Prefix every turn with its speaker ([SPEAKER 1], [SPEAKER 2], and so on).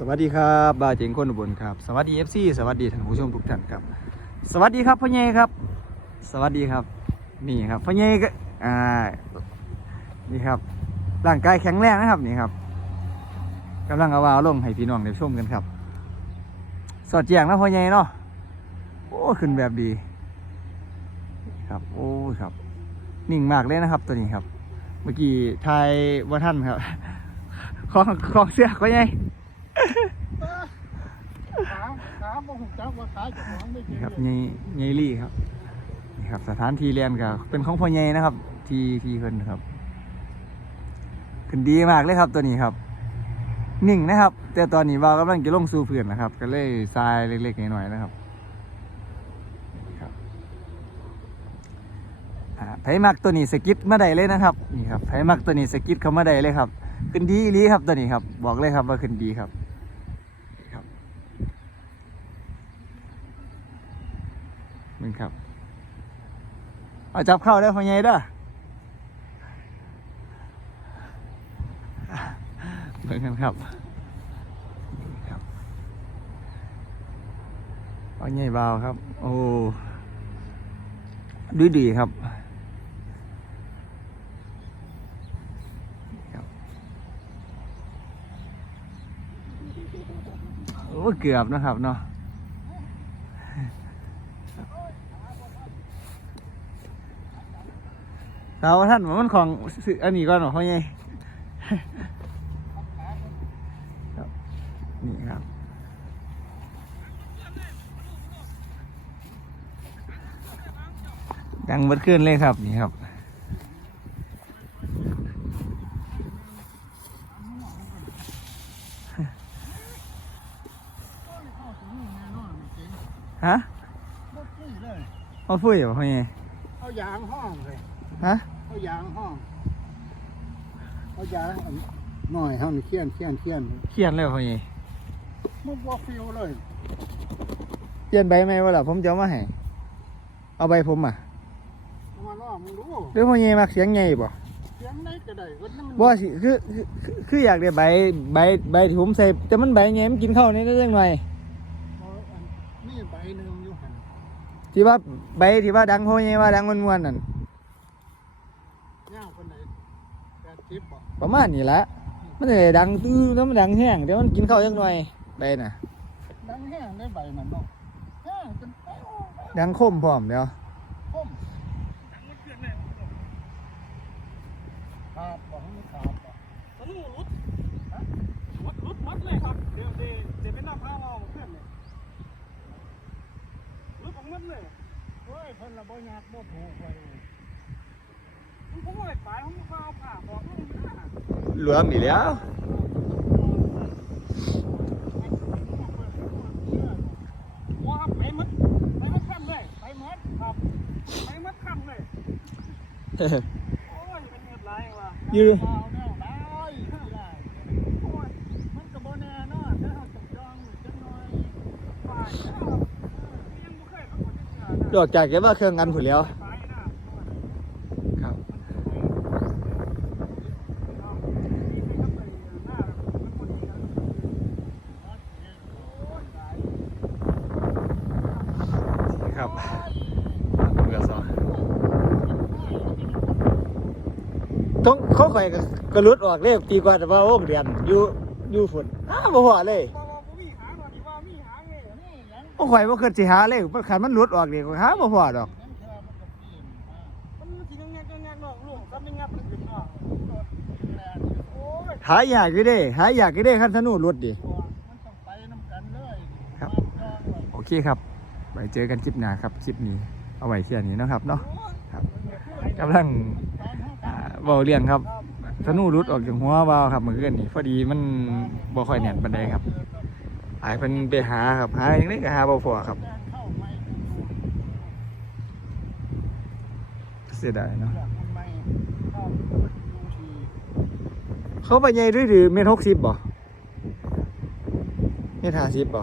[SPEAKER 1] สวัสดีครับบาเจ๋งคนอุบลครับ สวัสดี FC สวัสดีท่านผู้ชมทุกท่านครับ สวัสดีครับพ่อใหญ่ครับ สวัสดีครับ นี่ครับพ่อใหญ่ก็อ่านี่ครับร่างกายแข็งแรงนะครับนี่ครับกำลังเอาวาวลงให้พี่น้องได้ชมกันครับ สอดแจงนะพ่อใหญ่เนาะโอ้ขึ้นแบบดี ครับโอ้ครับ นิ่งมากเลยนะครับตัวนี้ครับ เมื่อกี้ทายว่าท่านครับของของเสื้อพ่อใหญ่
[SPEAKER 2] ขาขาบ่หูจักว่าขาจะของไม่
[SPEAKER 1] นี่
[SPEAKER 2] เก่ง
[SPEAKER 1] ครับ
[SPEAKER 2] เลย
[SPEAKER 1] ใหญ่ใหญ่ลี่ครับนี่ครับ สถานที่เรียนก็เป็นของพ่อใหญ่นะครับ ที่ที่เพิ่นครับ ขึ้นดีมากเลยครับตัวนี้ครับนิ่งนะครับ แต่ตอนนี้ว่ากำลังจะลงสู่พื้นนะครับ ก็เลยทรายเล็กๆหน่อยๆนะครับครับอ่มักตัวนี้สกิดมาได้เลยนะครับนี่ครับไผมักตัวนี้สกิดเขามาได้เลยครับ ขึ้นดีอีลีครับตัวนี้ครับ บอกเลยครับว่าขึ้นดีครับนี่ครับ มึงครับ เอาจับเข้าได้พ่อใหญ่เด้อเหมือนกันครับนี่ครับพ่อใหญ่เบาครับ โอ้ดูดีครับครับโอ้เกือบนะครับเนาะ เราท่านมันของซื้ออันนี้ก่อนเหรอพ่อใหญ่ครับนี่ครับดังเบิดขึ้นเลยครับนี่ครับ
[SPEAKER 2] เข้าถึงนี่แน่นอนไม่เก่ง
[SPEAKER 1] ฮะ
[SPEAKER 2] บ่ขี้เลย
[SPEAKER 1] พ่อฟุ้ยเหรอพ่อใหญ่
[SPEAKER 2] เอายางห้องเลย
[SPEAKER 1] ฮะ
[SPEAKER 2] เอายางห้องเอายางอันหน่อยเฮานี่เคียนเคียนเคียน
[SPEAKER 1] เขียนเลยเหรอพ่อใหญ่
[SPEAKER 2] มันบ่ฟิวเลย
[SPEAKER 1] เปลี่ยนใบไหมวะล่ะผมจะเอามาให้เอาใบผมอะ
[SPEAKER 2] เอามาล้อมึงดู
[SPEAKER 1] หรือพ่อใหญ่มักเสียงใหญ่บ่
[SPEAKER 2] เสียงไหนก็ได้ก็นั่นมัน
[SPEAKER 1] บ่สิคือคือคือคืออยากได้ใบใบใบที่ผมใส่แต่มันใบใหญ่มันกินข้าวนี่ได้จังหน่อย
[SPEAKER 2] บ่อันนี่ใบหนึงอยู่หั่น
[SPEAKER 1] ที่ว่าใบที่ว่าดังพ่อใหญ่ว่าดังม่วนๆนั่น
[SPEAKER 2] ยาวปานใด80บ่
[SPEAKER 1] ประมาณนี้ละมันเลยดังตื้อแล้วมันดังแห้งเดี๋ยวมันกินข้าวจังหน่อยใบน่ะ
[SPEAKER 2] ดังแห้งได้ใบมันเนาะแห้งจนแป้ว
[SPEAKER 1] ดังคมพร้อมเดี๋ยว
[SPEAKER 2] คมดังมันเกินเลยขาดบ่ให้มันขาดบ่
[SPEAKER 3] สนุรุดฮะรุดรุดมัดเลยครับเดี๋ยวเดี๋ยวเดี๋ยวเป็นหน้าพาเราเพื่อนเนี่ยรุดของมัดเลย
[SPEAKER 2] เฮ้ยเพิ่นละบ่ยากบ่ถูกไว้
[SPEAKER 3] รับไปมัดไปมัดค่ำเลยไปมัดครับไปมัดค่ำเลยโอ้ยเป็นเงินไรวะ
[SPEAKER 1] อยู่
[SPEAKER 2] เอาแนวได้ได้
[SPEAKER 3] โอ้ย
[SPEAKER 2] มันก็บ่แน่นอนถ้าเฮาต้องจองไว้จักหน่อย
[SPEAKER 3] ไปแล้วยังไม่เคยเขาคนที่เชื่อนะ
[SPEAKER 1] ดอกจากแกว่าเครื่องกันผุนแล้ว
[SPEAKER 3] ไปนะ
[SPEAKER 1] ครับครับเรือสอง ต้องเขาข่อยก็กระลุดออกเลขตีกว่าแต่ว่าโอ้เรียนอยู่อยู่ฝุ่นอ้าวบ่หัวเลย
[SPEAKER 3] บอกว่ามีหาหน่อยดีว่ามีหาไงนี่ยัง
[SPEAKER 1] โอ้ข่อยบ่เคยสิหาเลยมันคันมันหลุดออกเด็กหาบ่หัวดอก
[SPEAKER 2] นั่นคือมันก็ปีนมา
[SPEAKER 3] มันทีนึงงักงักนอกลูกก็ไม่งับมันขึ้นนอก
[SPEAKER 2] โดดแลนอยู่
[SPEAKER 3] โอ้ย
[SPEAKER 1] หายากอยู่เด้หายากอยู่เด้คันธนูหลุดดิ
[SPEAKER 2] ตัวมันต้องไปนํกันเลย
[SPEAKER 1] ครับ
[SPEAKER 2] มาจองไว้
[SPEAKER 1] โอเคครับไว้เจอกันคลิปหน้าครับคลิปนี้เอาไว้แค่นี้เนาะครับเนาะครับกำลัง
[SPEAKER 2] ตอน เบา
[SPEAKER 1] เรียงครับธนูรุดออกจากหัวเบาครับเมื่อคืนนี้พอดีมันบ่ค่อยแน่นปานใดครับหายเพิ่นไปหาครับหาอย่างนี้ก็หาบ่พอครับ
[SPEAKER 2] เข้าไม่
[SPEAKER 1] เสียดายเนาะ
[SPEAKER 2] เขา
[SPEAKER 1] ไปใหญ่ด้วยหรือเมตรหกสิบบ่เมตรห้าสิบ
[SPEAKER 3] บ่